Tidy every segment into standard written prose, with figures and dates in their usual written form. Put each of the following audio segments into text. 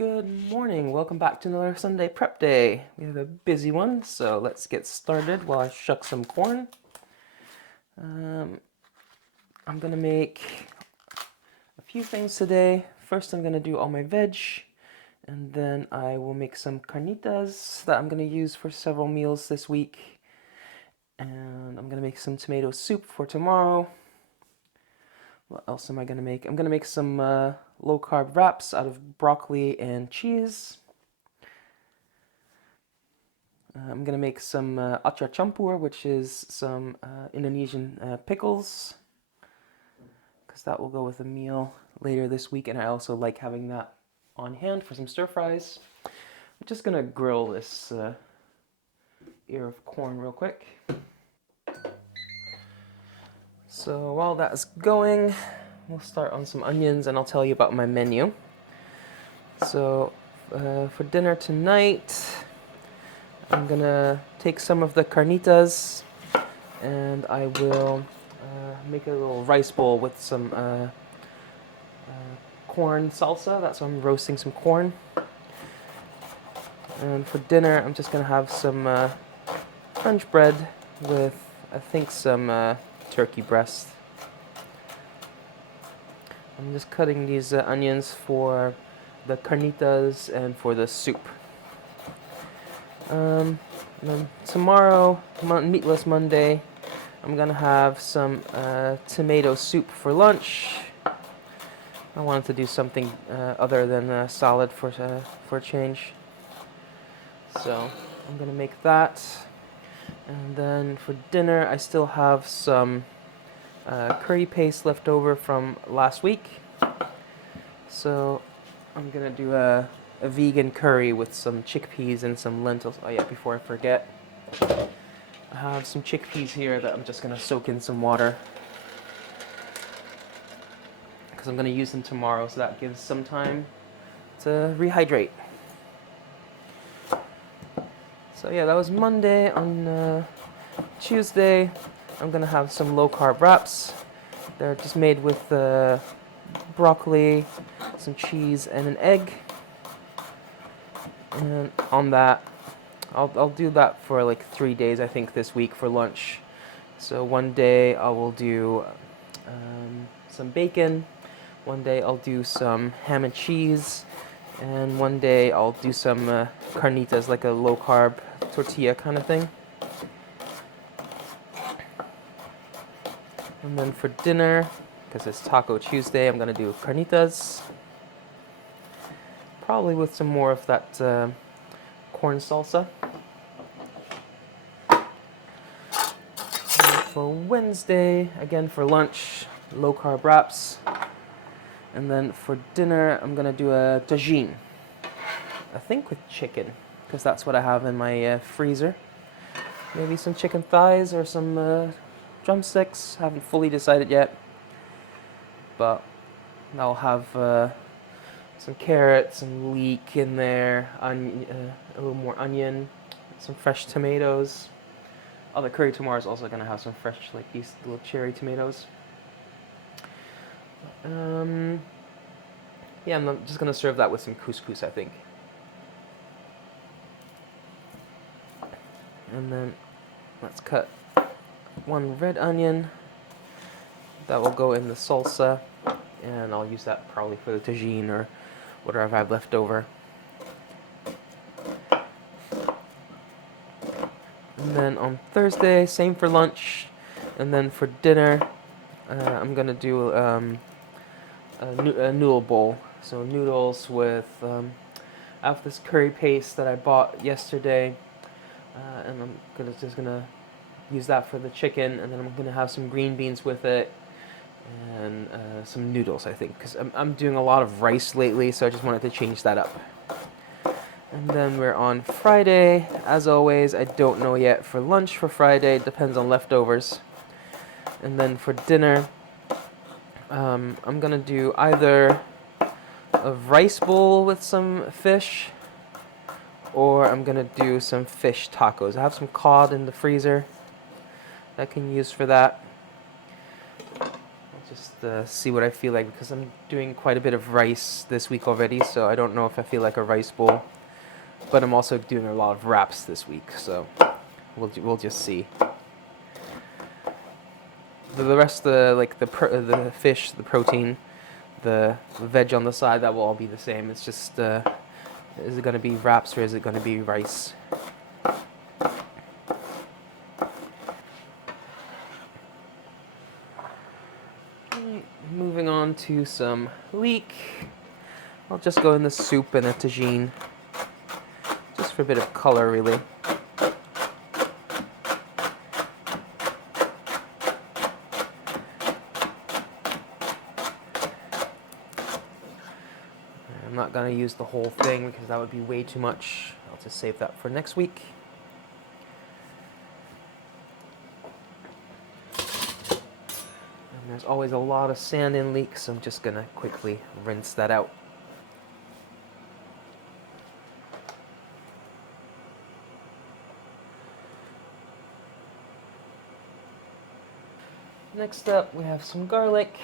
Good morning. Welcome back to another Sunday prep day. We have a busy one, so let's get started while I shuck some corn. I'm gonna make a few things today. First, I'm gonna do all my veg, and then I will make some carnitas that I'm gonna use for several meals this week. And I'm gonna make some tomato soup for tomorrow. What else am I gonna make? I'm gonna make some low carb wraps out of broccoli and cheese. I'm gonna make some acar campur, which is some Indonesian pickles, because that will go with a meal later this week, and I also like having that on hand for some stir fries. I'm just gonna grill this ear of corn real quick. So while that's going, we'll start on some onions, and I'll tell you about my menu. So for dinner tonight, I'm gonna take some of the carnitas and I will make a little rice bowl with some corn salsa. That's why I'm roasting some corn. And for dinner, I'm just gonna have some French bread with, I think, some turkey breast. I'm just cutting these onions for the carnitas and for the soup. And then tomorrow, Meatless Monday, I'm gonna have some tomato soup for lunch. I wanted to do something other than salad for a change. So I'm gonna make that. And then for dinner, I still have some curry paste left over from last week. So I'm gonna do a vegan curry with some chickpeas and some lentils. Oh yeah, before I forget, I have some chickpeas here that I'm just gonna soak in some water, because I'm gonna use them tomorrow, so that gives some time to rehydrate. So yeah, that was Monday. On Tuesday, I'm gonna have some low carb wraps. They're just made with broccoli, some cheese, and an egg. And on that, I'll do that for like 3 days, I think, this week for lunch. So one day I will do some bacon, one day I'll do some ham and cheese, and one day I'll do some carnitas, like a low carb tortilla kind of thing. And then for dinner, because it's Taco Tuesday, I'm gonna do carnitas, probably with some more of that corn salsa. And for Wednesday, again for lunch, low carb wraps. And then for dinner, I'm gonna do a tagine, I think with chicken, because that's what I have in my freezer. Maybe some chicken thighs or some drumsticks. Haven't fully decided yet, but I'll have some carrots, some leek in there, a little more onion, some fresh tomatoes. Oh, the curry tomorrow is also gonna have some fresh, like these little cherry tomatoes. Yeah, I'm just gonna serve that with some couscous, I think. And then let's cut one red onion. That will go in the salsa, and I'll use that probably for the tagine or whatever I have left over. And then on Thursday, same for lunch, and then for dinner, I'm gonna do a noodle bowl. So noodles with, I have this curry paste that I bought yesterday, and I'm just gonna use that for the chicken, and then I'm gonna have some green beans with it, and some noodles, I think, because I'm doing a lot of rice lately, so I just wanted to change that up. And then we're on Friday. As always, I don't know yet for lunch for Friday. It depends on leftovers. And then for dinner, I'm gonna do either a rice bowl with some fish, or I'm gonna do some fish tacos. I have some cod in the freezer that I can use for that. I'll Just see what I feel like, because I'm doing quite a bit of rice this week already, so I don't know if I feel like a rice bowl. But I'm also doing a lot of wraps this week, so we'll just see. The rest, the fish, the protein, the veg on the side, that will all be the same. It's just, is it going to be wraps or is it going to be rice? Moving on to some leek. I'll just go in the soup and a tagine, just for a bit of color, really. I'm not going to use the whole thing because that would be way too much. I'll just save that for next week. And there's always a lot of sand in leek, so I'm just going to quickly rinse that out. Next up, we have some garlic.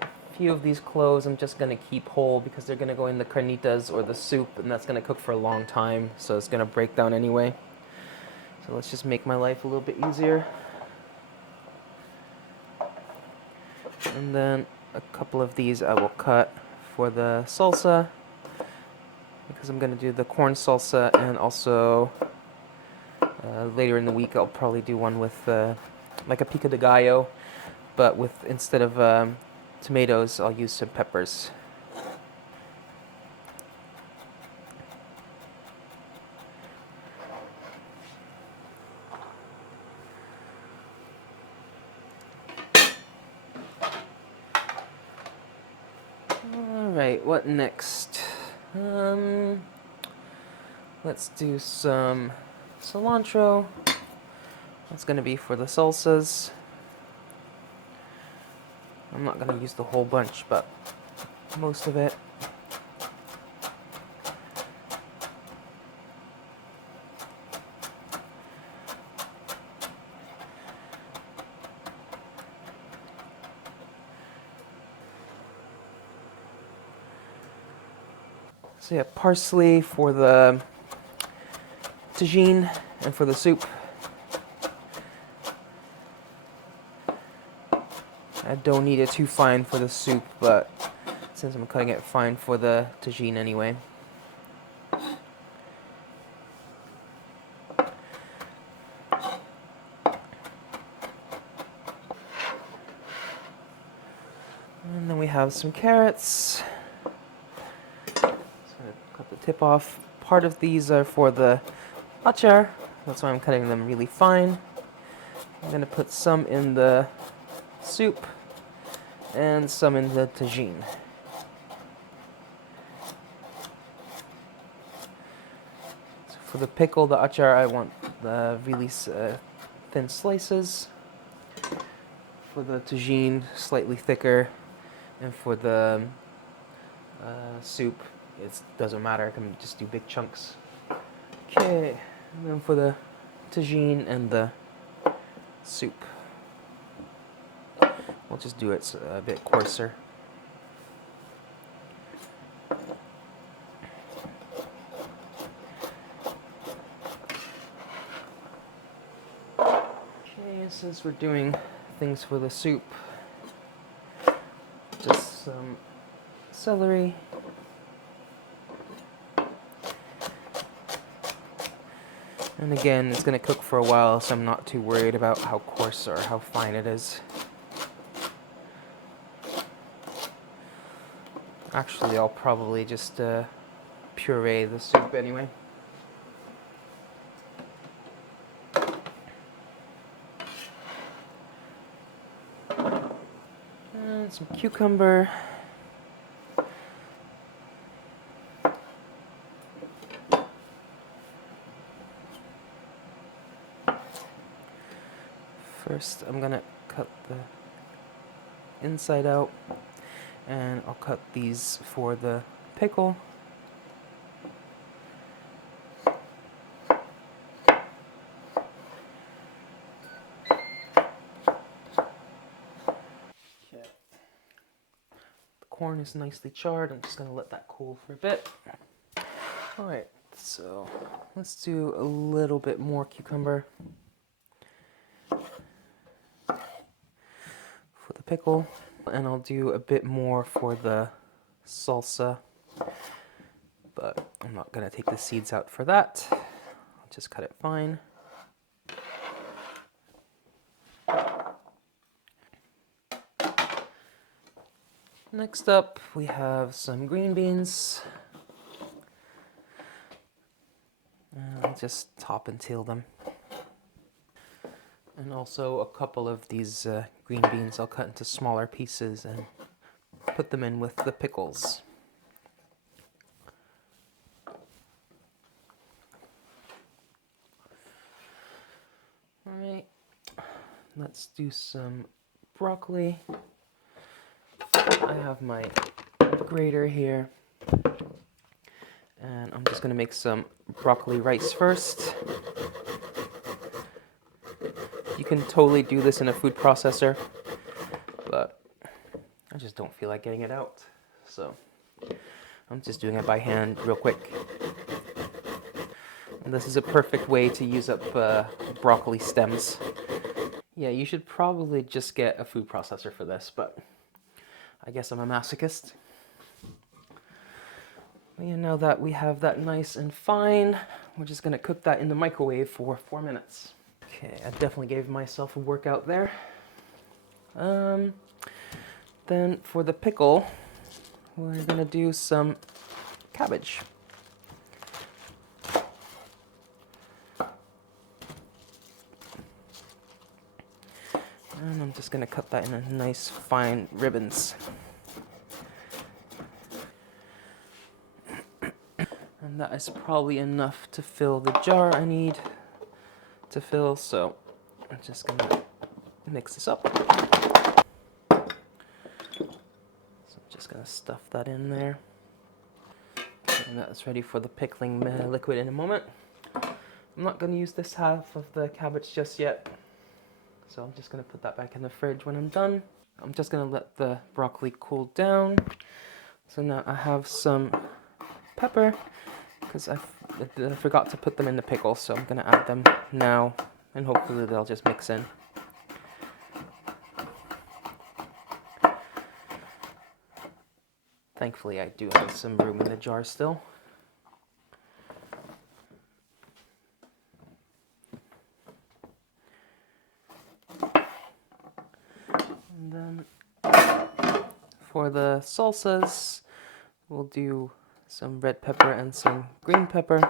A few of these cloves I'm just going to keep whole because they're going to go in the carnitas or the soup, and that's going to cook for a long time, so it's going to break down anyway. So let's just make my life a little bit easier. And then a couple of these I will cut for the salsa, because I'm going to do the corn salsa, and also later in the week I'll probably do one with like a pico de gallo, but with, instead of tomatoes, I'll use some peppers. Alright, what next? Let's do some cilantro. That's going to be for the salsas. I'm not going to use the whole bunch, but most of it. So yeah, parsley for the tagine and for the soup. I don't need it too fine for the soup, but since I'm cutting it fine for the tagine anyway. And then we have some carrots. Just gonna cut the tip off. Part of these are for the achar, that's why I'm cutting them really fine. I'm gonna put some in the soup and some in the tagine. So for the pickle, the achar, I want the really thin slices. For the tagine, slightly thicker. And for the soup, it doesn't matter, I can just do big chunks. Okay, and then for the tagine and the soup, we'll just do it a bit coarser. Okay, since we're doing things for the soup, just some celery. And again, it's going to cook for a while, so I'm not too worried about how coarse or how fine it is. Actually, I'll probably just puree the soup anyway. And some cucumber. First, I'm gonna cut the inside out, and I'll cut these for the pickle. corn is nicely charred. I'm just going to let that cool for a bit. All right, so let's do a little bit more cucumber for the pickle, and I'll do a bit more for the salsa, but I'm not going to take the seeds out for that. I'll just cut it fine. Next up, we have some green beans. I'll just top and tail them. And also a couple of these green beans I'll cut into smaller pieces and put them in with the pickles. Alright, let's do some broccoli. I have my grater here, and I'm just going to make some broccoli rice first. You can totally do this in a food processor, but I just don't feel like getting it out, so I'm just doing it by hand real quick. And this is a perfect way to use up broccoli stems. Yeah, you should probably just get a food processor for this, but I guess I'm a masochist. You know that we have that nice and fine. We're just gonna cook that in the microwave for 4 minutes. Okay, I definitely gave myself a workout there. Then for the pickle, we're gonna do some cabbage. And I'm just gonna cut that in a nice fine ribbons. And that is probably enough to fill the jar I need to fill, so I'm just gonna mix this up. So I'm just gonna stuff that in there. And that's ready for the pickling liquid in a moment. I'm not gonna use this half of the cabbage just yet, so I'm just gonna put that back in the fridge when I'm done. I'm just gonna let the broccoli cool down. So now I have some pepper, because I forgot to put them in the pickle, so I'm gonna add them now, and hopefully they'll just mix in. Thankfully I do have some room in the jar still. And then for the salsas, we'll do some red pepper and some green pepper.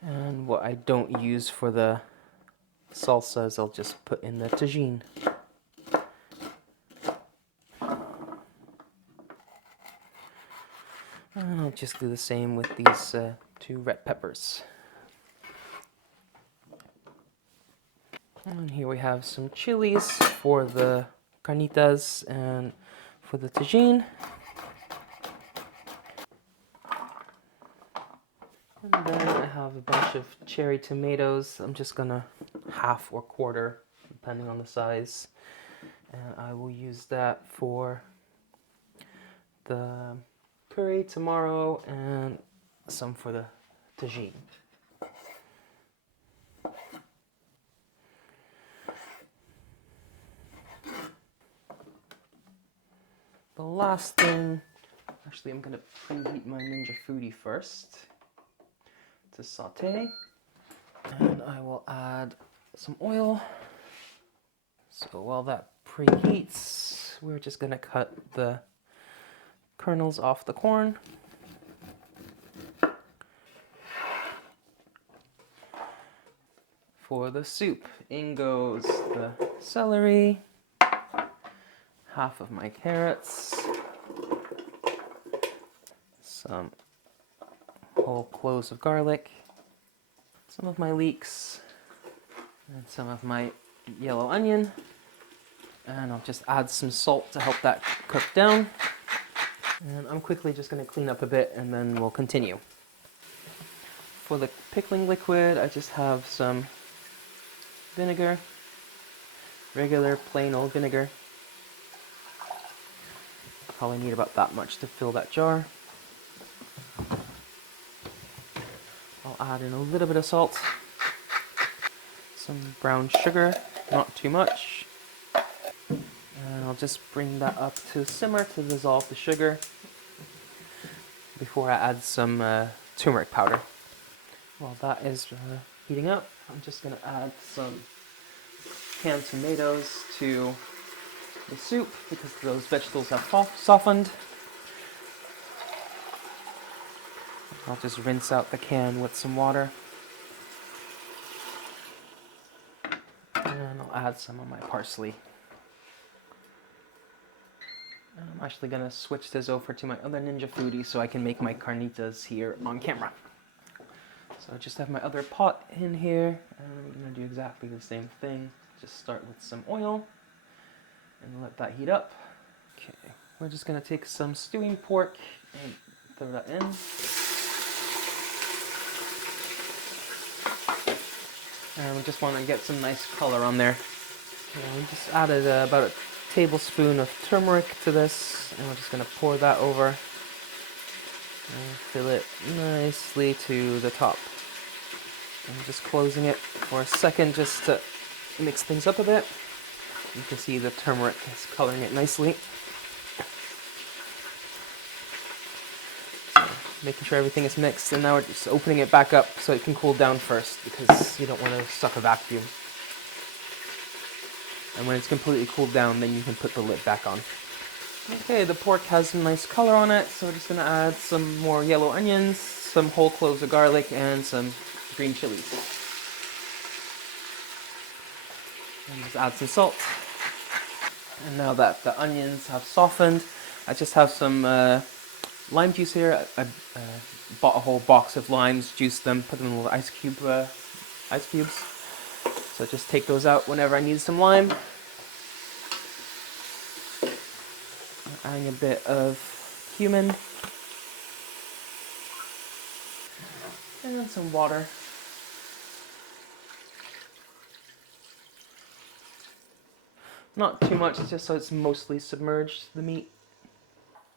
And what I don't use for the salsas, I'll just put in the tagine. And I'll just do the same with these 2 red peppers. And here we have some chilies for the carnitas and for the tagine. And then I have a bunch of cherry tomatoes. I'm just gonna half or quarter, depending on the size. And I will use that for the curry tomorrow and some for the tagine. The last thing, actually I'm gonna preheat my Ninja Foodi first to saute. And I will add some oil. So while that preheats, we're just gonna cut the kernels off the corn. For the soup, in goes the celery, half of my carrots, some whole cloves of garlic, some of my leeks, and some of my yellow onion. And I'll just add some salt to help that cook down. And I'm quickly just going to clean up a bit and then we'll continue. For the pickling liquid, I just have some vinegar, regular plain old vinegar. Probably need about that much to fill that jar. I'll add in a little bit of salt, some brown sugar, not too much. And I'll just bring that up to simmer to dissolve the sugar before I add some turmeric powder. While that is heating up, I'm just going to add some canned tomatoes to the soup because those vegetables have softened. I'll just rinse out the can with some water. And I'll add some of my parsley. And I'm actually going to switch this over to my other Ninja Foodi so I can make my carnitas here on camera. So I just have my other pot in here, and I'm going to do exactly the same thing. Just start with some oil and let that heat up. Okay, we're just going to take some stewing pork and throw that in. And we just want to get some nice color on there. And we just added about a tablespoon of turmeric to this, and we're just going to pour that over and fill it nicely to the top. I'm just closing it for a second just to mix things up a bit. You can see the turmeric is coloring it nicely. So making sure everything is mixed, and now we're just opening it back up so it can cool down first because you don't want to suck a vacuum. And when it's completely cooled down, then you can put the lid back on. Okay, the pork has some nice color on it, so we're just going to add some more yellow onions, some whole cloves of garlic, and some green chilies. And just add some salt. And now that the onions have softened, I just have some lime juice here. I bought a whole box of limes, juiced them, put them in little ice cubes. So just take those out whenever I need some lime. Adding a bit of cumin. And then some water. Not too much, just so it's mostly submerged, the meat.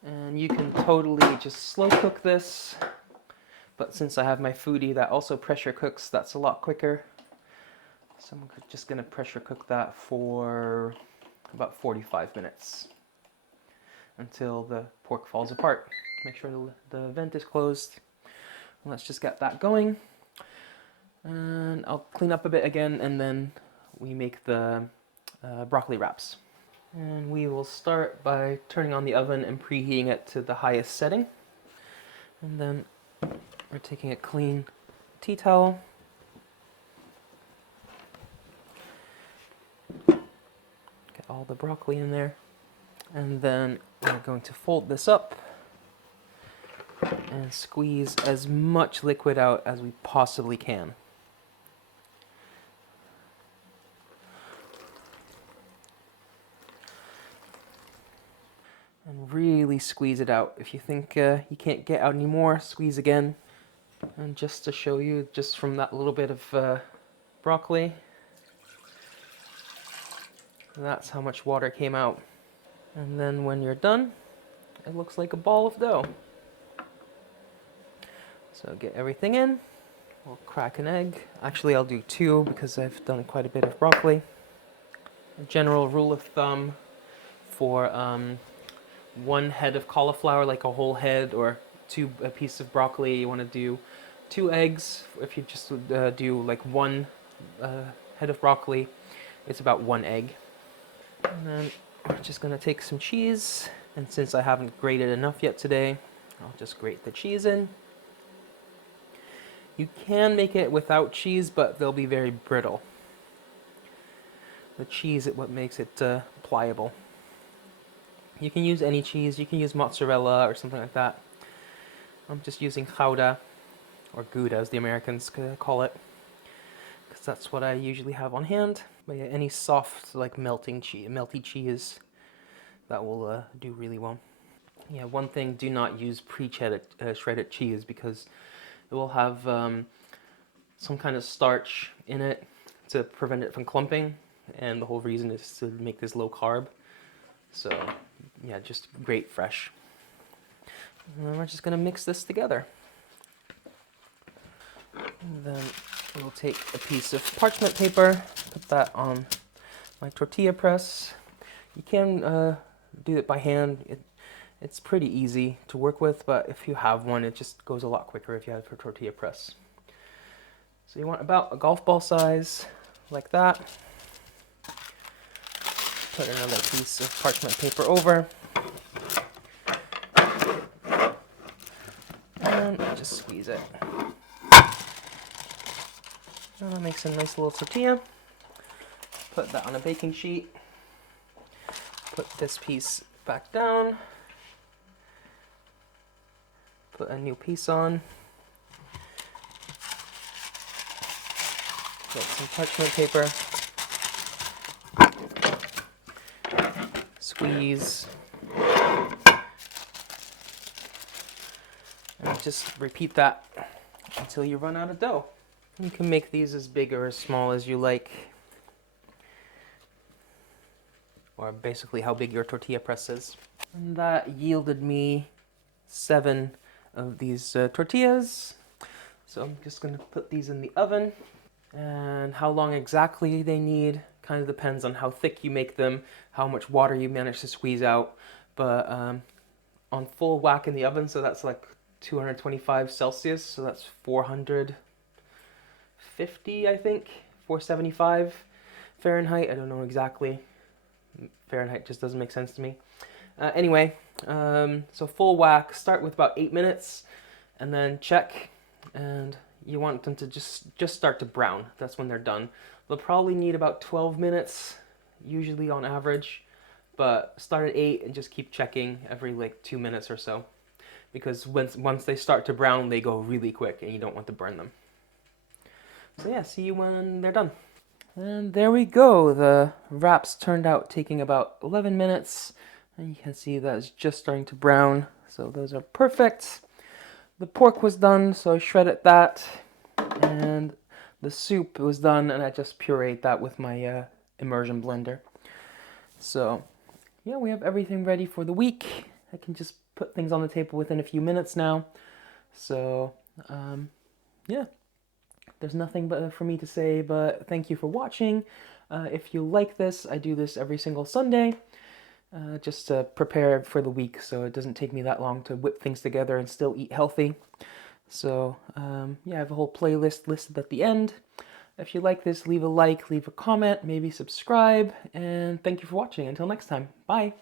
And you can totally just slow cook this. But since I have my Foodi that also pressure cooks, that's a lot quicker. So I'm just going to pressure cook that for about 45 minutes until the pork falls apart. Make sure the vent is closed. Let's just get that going. And I'll clean up a bit again, and then we make the broccoli wraps. And we will start by turning on the oven and preheating it to the highest setting. And then we're taking a clean tea towel. Get all the broccoli in there. And then we're going to fold this up and squeeze as much liquid out as we possibly can. And really squeeze it out. If you think you can't get out any more, squeeze again. And just to show you, just from that little bit of broccoli, that's how much water came out. And then when you're done, it looks like a ball of dough. So get everything in. We'll crack an egg. Actually, I'll do 2 because I've done quite a bit of broccoli. A general rule of thumb for 1 head of cauliflower, like a whole head, or a piece of broccoli, you want to do 2 eggs. If you just do like 1 head of broccoli, it's about 1 egg. And then we're just going to take some cheese, and since I haven't grated enough yet today, I'll just grate the cheese in. You can make it without cheese, but they'll be very brittle. The cheese is what makes it pliable. You can use any cheese. You can use mozzarella or something like that. I'm just using Gouda, or Gouda as the Americans call it, because that's what I usually have on hand. But yeah, any soft, like melty cheese, that will do really well. Yeah, one thing, do not use shredded cheese because it will have some kind of starch in it to prevent it from clumping, and the whole reason is to make this low carb. So yeah, just great fresh. And then we're just gonna mix this together. And then we'll take a piece of parchment paper, put that on my tortilla press. You can do it by hand. It's pretty easy to work with, but if you have one, it just goes a lot quicker if you have a tortilla press. So you want about a golf ball size, like that. Put another piece of parchment paper over. And just squeeze it. And that makes a nice little tortilla. Put that on a baking sheet. Put this piece back down. Put a new piece on. Put some parchment paper. Squeeze. And just repeat that until you run out of dough. You can make these as big or as small as you like, or basically how big your tortilla press is. And that yielded me 7 of these tortillas. So I'm just going to put these in the oven. And how long exactly they need kind of depends on how thick you make them, how much water you manage to squeeze out. But on full whack in the oven, so that's like 225 Celsius, so that's 450, I think, 475 Fahrenheit. I don't know exactly. Fahrenheit just doesn't make sense to me. Anyway, so full whack, start with about 8 minutes, and then check, and you want them to just start to brown. That's when they're done. They'll probably need about 12 minutes, usually on average, but start at 8 and just keep checking every like 2 minutes or so, because once they start to brown, they go really quick, and you don't want to burn them. So yeah, see you when they're done. And there we go. The wraps turned out taking about 11 minutes. And you can see that it's just starting to brown. So those are perfect. The pork was done, so I shredded that. And the soup was done, and I just pureed that with my immersion blender. So yeah, we have everything ready for the week. I can just put things on the table within a few minutes now. So yeah. There's nothing but for me to say, but thank you for watching. If you like this, I do this every single Sunday, just to prepare for the week, so it doesn't take me that long to whip things together and still eat healthy. So yeah, I have a whole playlist listed at the end. If you like this, leave a like, leave a comment, maybe subscribe, and thank you for watching. Until next time, bye!